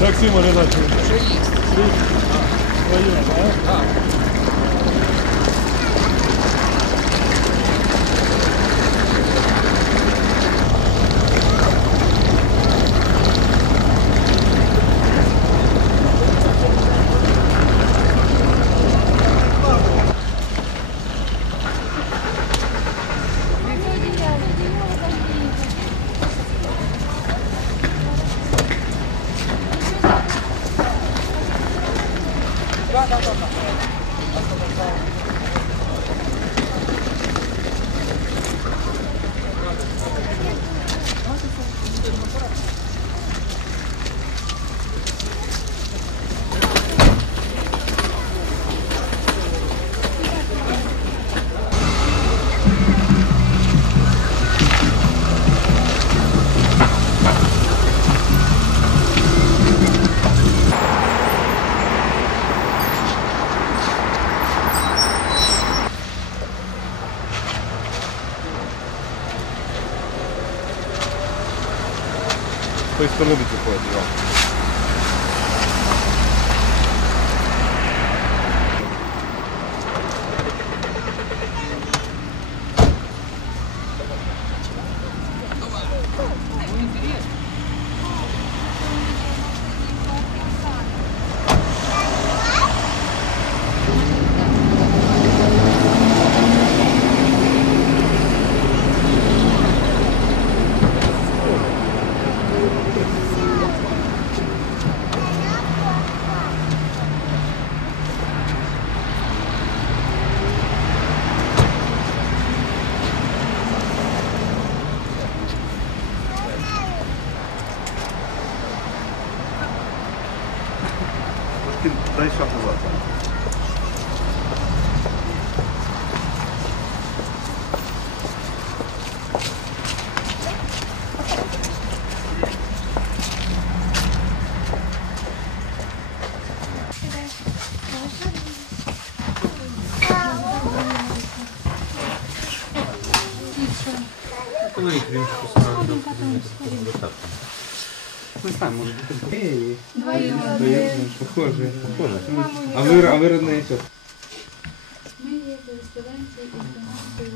Таксі може дати. Що їсть? Своє, так? З Kto lubi ciepłe piwo? Не знаю, може бути. Ей, Похоже, похоже. А ви, а ви родне що? Ми є із Донецької області.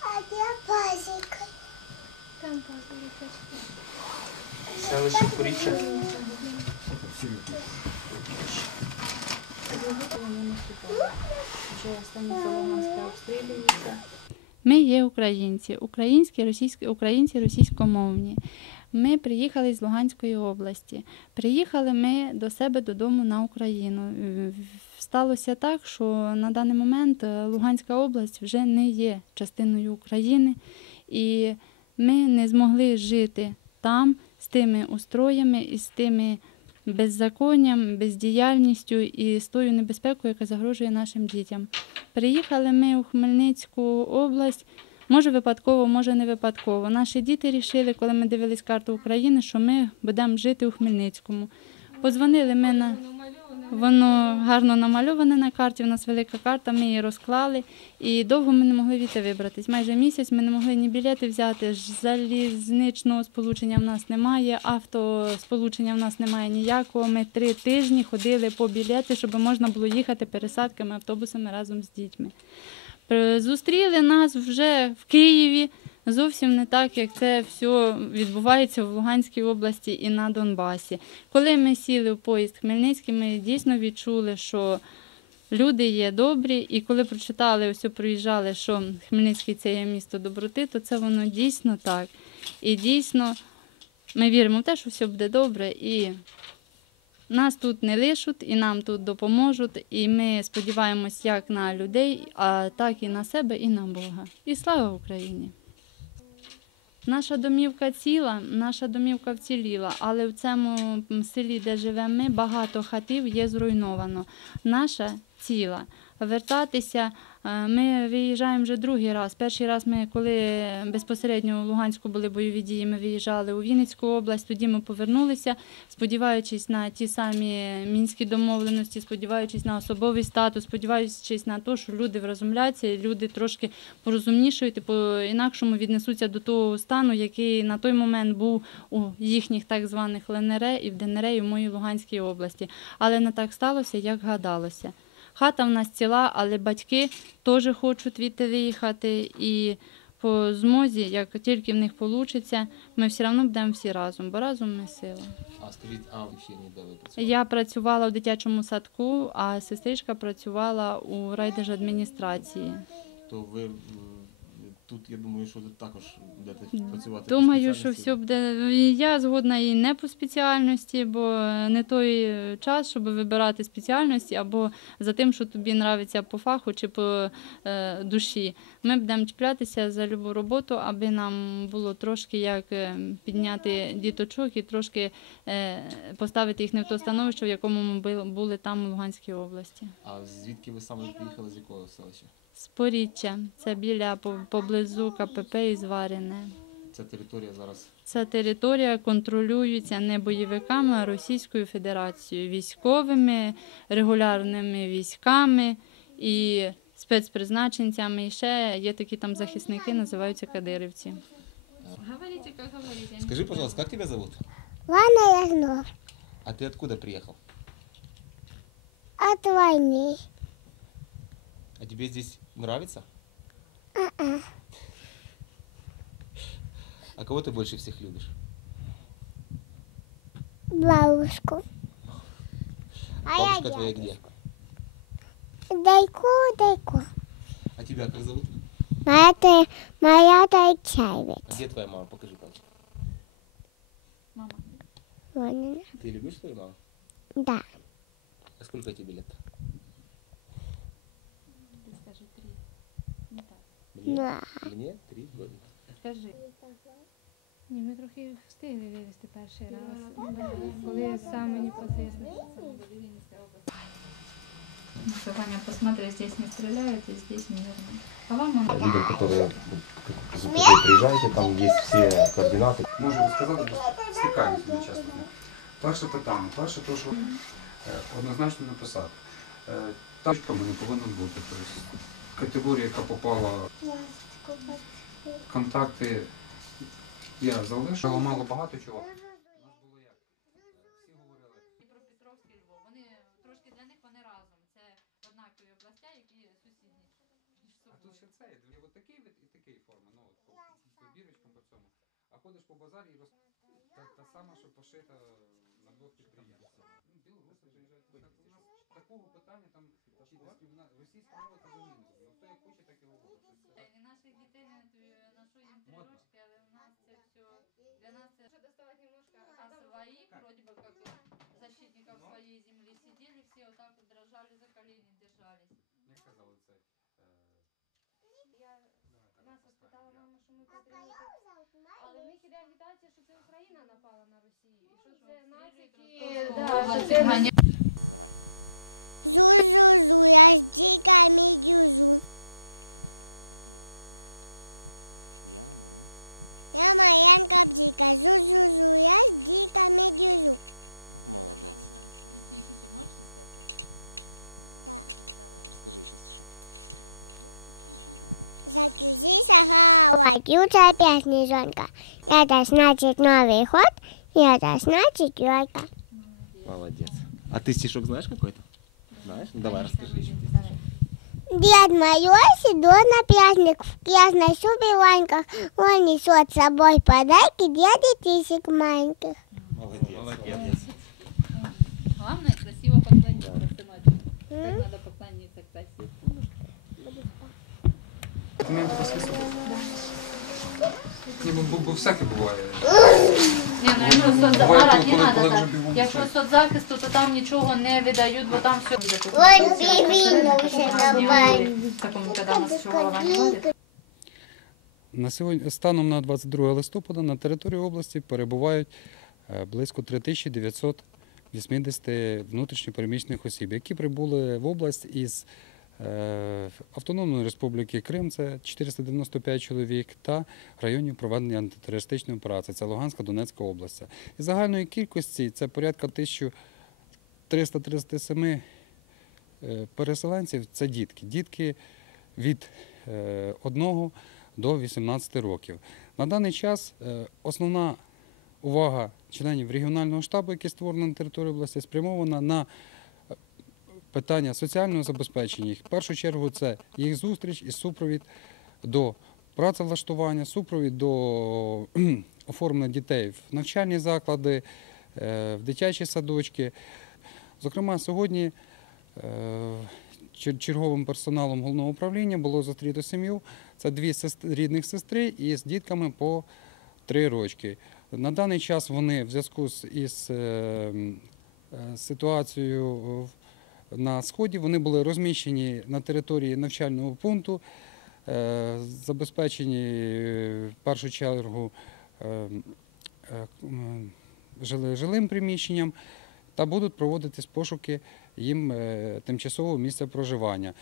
А де пасіка? Там пазурі Селище Поріччя. Ми є українці, українські, російські, українці російськомовні. Ми приїхали з Луганської області. Приїхали ми до себе додому на Україну. Е, Сталося так, що на даний момент е, Луганська область вже не є частиною України, і ми не змогли жити там з тими устроями і з тими беззаконням, бездіяльністю і з тою небезпекою, яка загрожує нашим дітям. Приїхали ми у Хмельницьку область. Може випадково, може не випадково. Наші діти рішили, коли ми дивились карту України, що ми будемо жити у Хмельницькому. Позвонили ми на воно гарно намальоване на карті. У нас велика карта, ми її розклали. І довго ми не могли віти вибратись. Майже місяць ми не могли ні білети взяти. Залізничного сполучення в нас немає, автосполучення в нас немає ніякого. Ми три тижні ходили по білети, щоб можна було їхати пересадками автобусами разом з дітьми. Зустріли нас вже в Києві. Зовсім не так, як це все відбувається в Луганській області і на Донбасі. Коли ми сіли в поїзд Хмельницький, ми дійсно відчули, що люди є добрі, і коли прочитали, ось проїжджали, що Хмельницький це є місто доброти, то це воно дійсно так. І дійсно ми віримо в те, що все буде добре, і нас тут не лишуть, і нам тут допоможуть. І ми сподіваємось як на людей, а так і на себе, і на Бога. І слава Україні! Наша домівка ціла, наша домівка вціліла, але в цьому селі, де живемо ми, багато хатів є зруйновано. Наша ціла. Вертатися Ми виїжджаємо вже другий раз. Перший раз ми, коли безпосередньо у Луганську були бойові дії, ми виїжджали у Вінницьку область. Тоді ми повернулися, сподіваючись на ті самі мінські домовленості, сподіваючись на особовий статус, сподіваючись на те, що люди врозумляться, і люди трошки порозумнішають і по-інакшому віднесуться до того стану, який на той момент був у їхніх так званих ЛНР і в ДНР і в моїй Луганській області. Але не так сталося, як гадалося. Хата в нас ціла, але батьки теж хочуть відти виїхати. І по змозі, як тільки в них вийде, ми все одно будемо всі разом, бо разом ми сила. А скажіть, а ще ефірі де ви працювали? Я працювала в дитячому садку, а сестричка працювала у райдержадміністрації. То ви тут, я думаю, що ви також будете працювати. Думаю, що все буде. Я згодна і не по спеціальності, бо не той час, щоб вибирати спеціальності, або за тим, що тобі нравиться по фаху чи по е, душі. Ми будемо чіплятися за любу роботу, аби нам було трошки як е, підняти діточок і трошки е, поставити їх не в то становище, в якому ми були там у Луганській області. А звідки ви саме приїхали, з якого селища? Споріччя, це біля поблизу КПП і Зварине. Ця територія зараз Ця територія контролюється не бойовиками, а Російською Федерацією, військовими, регулярними військами і спецпризначенцями. І ще є такі там захисники, називаються кадирівці. Як говорите. Скажи, пожалуйста, как тебя зовут? Ваня Язнов. А ты откуда приехал? От войны. А тебе здесь нравится? А кого ты больше всех любишь? Бабушку. А Бабушка я твоя где? Дайку, дайку. А тебя как зовут? Моя, та- моя А дайчавец. где твоя мама? Покажи пальчик. Мама. Вон она. Ты любишь свою маму? Да. А сколько тебе лет? Мне? Да. Мне три года. Скажи. Ні, ми трохи встигли вивезти перший раз. Коли саме непосредственно. Ваня, посмотри, здесь не стреляют, и здесь мирно. А вам он... людям, которые, которые приїжджаєте, там є всі координати. Можу розказати, бо стикаюся дуже часто. Перше питання. Перше, то, що е, однозначно написати. Е, Тачками не повинно бути. Тобто, категорія, яка попала контакти, я залишив, але мало багато чого. У нас було як? Всі говорили, Дніпропетровський Львов. Вони трошки для них вони разом. Це однакові областя, які сусідні. а тут ще собою. це, такий і такий форми, ну, от, по, по цьому. А ходиш по базарі і роз... та, та сама, що пошита на двох підприємствах. Ну, білоруси приїжджають. Такого питання там чи дискриміна... Російська мова це за мінус. Ну, хто як хоче, так і говорить. Це- І наших дітей на ту- на їм три Модно. рочки, але у нас це все для нас це доставати немножко а своих вроде бы как защитников своей земли сидели все вот так вот дрожали за колени держались. Як казали це? Е, Нас розпитала мама, що ми патріоти. Але в них іде агітація, що це Україна напала на Росію. І що це нацики. Да, що це Я снежонка. Это значит Новый ход, и это значит елка. Молодец. А ты стишок знаешь какой-то? Знаешь? Ну, давай, расскажи еще. Дед Мороз идет на праздник в грязной шубе Ваньках. Он несет с собой подарки для детишек маленьких. Молодец. Молодец. Главное красиво поклониться, сыночек. Как надо поклониться красиво. Документи пошли з собою? Ні, бо, бо, бо всяке буває. Ні, ну якщо соцзахисту, Буває, не коли- коли вже так. Якщо соцзахисту, то там нічого не видають, бо там все буде. Он перевинулся давай. В такому, коли нас ще голова не болить. На сьогодні, станом на 22 листопада на території області перебувають е, близько 3980 внутрішньопереміщених осіб, які прибули в область із Автономної Республіки Крим це 495 чоловік та районів проведення антитерористичної операції це Луганська, Донецька область. І загальної кількості це порядка 1337 е, переселенців це дітки. Дітки від 1 до 18 років. На даний час е, основна увага членів регіонального штабу, який створений на території області, спрямована на е, питання соціального забезпечення. В першу чергу це їх зустріч і супровід до працевлаштування, супровід до оформлення дітей в навчальні заклади, е, в дитячі садочки. Зокрема, сьогодні е, черговим персоналом головного управління було зустріто сім'ю. Це дві рідних сестри із дітками по три рочки. На даний час вони в зв'язку з із е, м, е, ситуацією в- на сході вони були розміщені на території навчального пункту, е, забезпечені в першу чергу е, м, е, жилим приміщенням та будуть проводитись пошуки їм е, тимчасового місця проживання.